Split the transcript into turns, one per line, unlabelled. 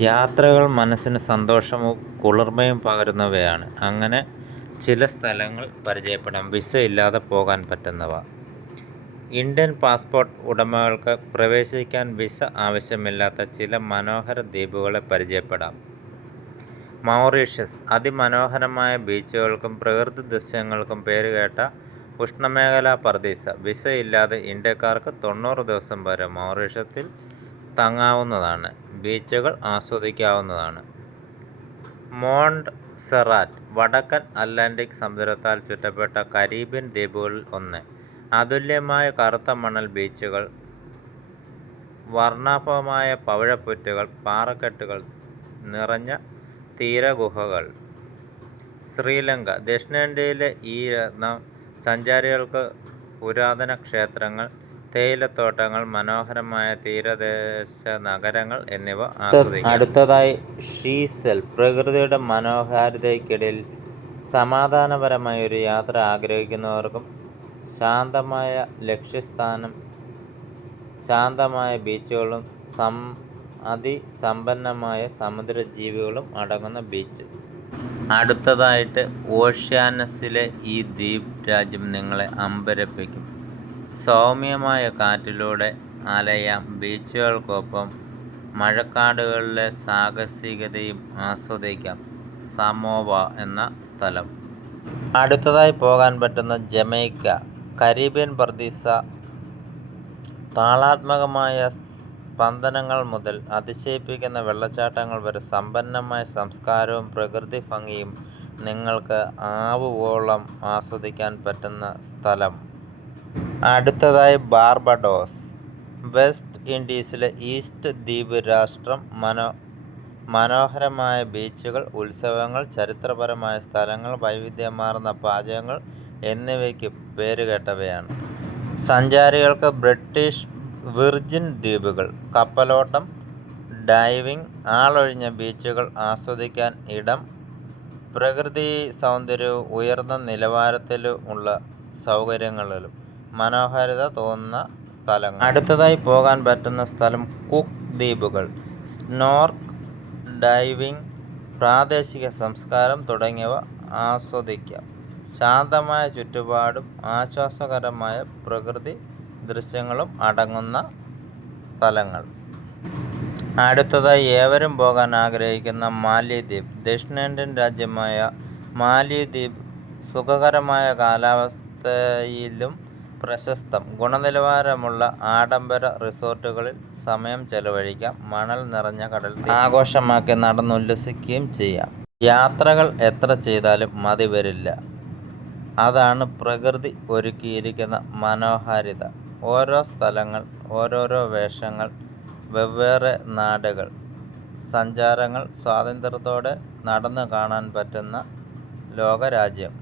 യാത്രകൾ മനസ്സിന് സന്തോഷവും കുളിർമയും പകരുന്നവയാണ്. അങ്ങനെ ചില സ്ഥലങ്ങൾ പരിചയപ്പെടാം. വിസ ഇല്ലാതെ പോകാൻ പറ്റുന്നവ. ഇന്ത്യൻ പാസ്പോർട്ട് ഉടമകൾക്ക് പ്രവേശിക്കാൻ വിസ ആവശ്യമില്ലാത്ത ചില മനോഹര ദ്വീപുകളെ പരിചയപ്പെടാം. മൗറീഷ്യസ് അതിമനോഹരമായ ബീച്ചുകൾക്കും പ്രകൃതി ദൃശ്യങ്ങൾക്കും പേരുകേട്ട ഉഷ്ണമേഖലാ പർദീസ വിസ ഇല്ലാതെ ഇന്ത്യക്കാർക്ക് തൊണ്ണൂറ് ദിവസം വരെ മൗറീഷ്യത്തിൽ തങ്ങാവുന്നതാണ്. ബീച്ചുകൾ ആസ്വദിക്കാവുന്നതാണ്. മോണ്ട് സെറാറ്റ് വടക്കൻ അറ്റ്ലാന്റിക് സമുദ്രത്താൽ ചുറ്റപ്പെട്ട കരീബിയൻ ദ്വീപുകളിൽ ഒന്ന്. അതുല്യമായ കറുത്ത മണൽ ബീച്ചുകൾ, വർണാഭമായ പവിഴപ്പുറ്റുകൾ, പാറക്കെട്ടുകൾ നിറഞ്ഞ തീരഗുഹകൾ. ശ്രീലങ്ക ദക്ഷിണേന്ത്യയിലെ ഈ രത്നം സഞ്ചാരികൾക്ക് പുരാതന ക്ഷേത്രങ്ങൾ, തേയിലത്തോട്ടങ്ങൾ, മനോഹരമായ തീരദേശ നഗരങ്ങൾ എന്നിവ. അടുത്തതായി ഷീസെൽ പ്രകൃതിയുടെ മനോഹാരിതയ്ക്കിടയിൽ സമാധാനപരമായ ഒരു യാത്ര ആഗ്രഹിക്കുന്നവർക്കും ശാന്തമായ ലക്ഷ്യസ്ഥാനം ശാന്തമായ ബീച്ചുകളും സം അതിസമ്പന്നമായ സമുദ്ര ജീവികളും അടങ്ങുന്ന ബീച്ച്. അടുത്തതായിട്ട് ഓഷ്യാനസിലെ ഈ ദ്വീപ് രാജ്യം നിങ്ങളെ അമ്പരപ്പിക്കും. സൗമ്യമായ കാറ്റിലൂടെ അലയാം. ബീച്ചുകൾക്കൊപ്പം മഴക്കാടുകളിലെ സാഹസികതയും ആസ്വദിക്കാം. സമോവ എന്ന സ്ഥലം. അടുത്തതായി പോകാൻ പറ്റുന്ന ജമൈക്ക. കരീബിയൻ പറുദീസ. താളാത്മകമായ സ്പന്ദനങ്ങൾ മുതൽ അതിശയിപ്പിക്കുന്ന വെള്ളച്ചാട്ടങ്ങൾ വരെ സമ്പന്നമായ സംസ്കാരവും പ്രകൃതി ഭംഗിയും നിങ്ങൾക്ക് ആവുവോളം ആസ്വദിക്കാൻ പറ്റുന്ന സ്ഥലം. അടുത്തതായി ബാർബഡോസ്. വെസ്റ്റ് ഇൻഡീസിലെ ഈസ്റ്റ് ദ്വീപ് രാഷ്ട്രം. മനോ മനോഹരമായ ബീച്ചുകൾ, ഉത്സവങ്ങൾ, ചരിത്രപരമായ സ്ഥലങ്ങൾ, വൈവിധ്യമാർന്ന പാചകങ്ങൾ എന്നിവയ്ക്ക് പേരുകേട്ടവയാണ്. സഞ്ചാരികൾക്ക് ബ്രിട്ടീഷ് വിർജിൻ ദ്വീപുകൾ. കപ്പലോട്ടം, ഡൈവിംഗ്, ആളൊഴിഞ്ഞ ബീച്ചുകൾ ആസ്വദിക്കാൻ ഇടം. പ്രകൃതി സൗന്ദര്യവും ഉയർന്ന നിലവാരത്തിലുള്ള സൗകര്യങ്ങളും മനോഹാരിത തോന്നുന്ന സ്ഥലങ്ങൾ. അടുത്തതായി പോകാൻ പറ്റുന്ന സ്ഥലം കുക്ക് ദ്വീപുകൾ. സ്നോർക്ക് ഡൈവിംഗ്, പ്രാദേശിക സംസ്കാരം തുടങ്ങിയവ ആസ്വദിക്കാം. ശാന്തമായ ചുറ്റുപാടും ആശ്വാസകരമായ പ്രകൃതി ദൃശ്യങ്ങളും അടങ്ങുന്ന സ്ഥലങ്ങൾ. അടുത്തതായി ഏവരും പോകാൻ ആഗ്രഹിക്കുന്ന മാലിദ്വീപ്. ദക്ഷിണേന്ത്യൻ രാജ്യമായ മാലിദ്വീപ് സുഖകരമായ കാലാവസ്ഥയിലും പ്രശസ്തം. ഗുണനിലവാരമുള്ള ആഡംബര റിസോർട്ടുകളിൽ സമയം ചെലവഴിക്കാം. മണൽ നിറഞ്ഞ കടൽ ആഘോഷമാക്കി നടന്നുല്ലസിക്കുകയും ചെയ്യാം. യാത്രകൾ എത്ര ചെയ്താലും മതി വരില്ല അതാണ് പ്രകൃതി ഒരുക്കിയിരിക്കുന്ന മനോഹാരിത. ഓരോ സ്ഥലങ്ങൾ, ഓരോരോ വേഷങ്ങൾ, വെവ്വേറെ നാടുകൾ. സഞ്ചാരങ്ങൾ സ്വാതന്ത്ര്യത്തോടെ നടന്നു കാണാൻ പറ്റുന്ന ലോകരാജ്യം.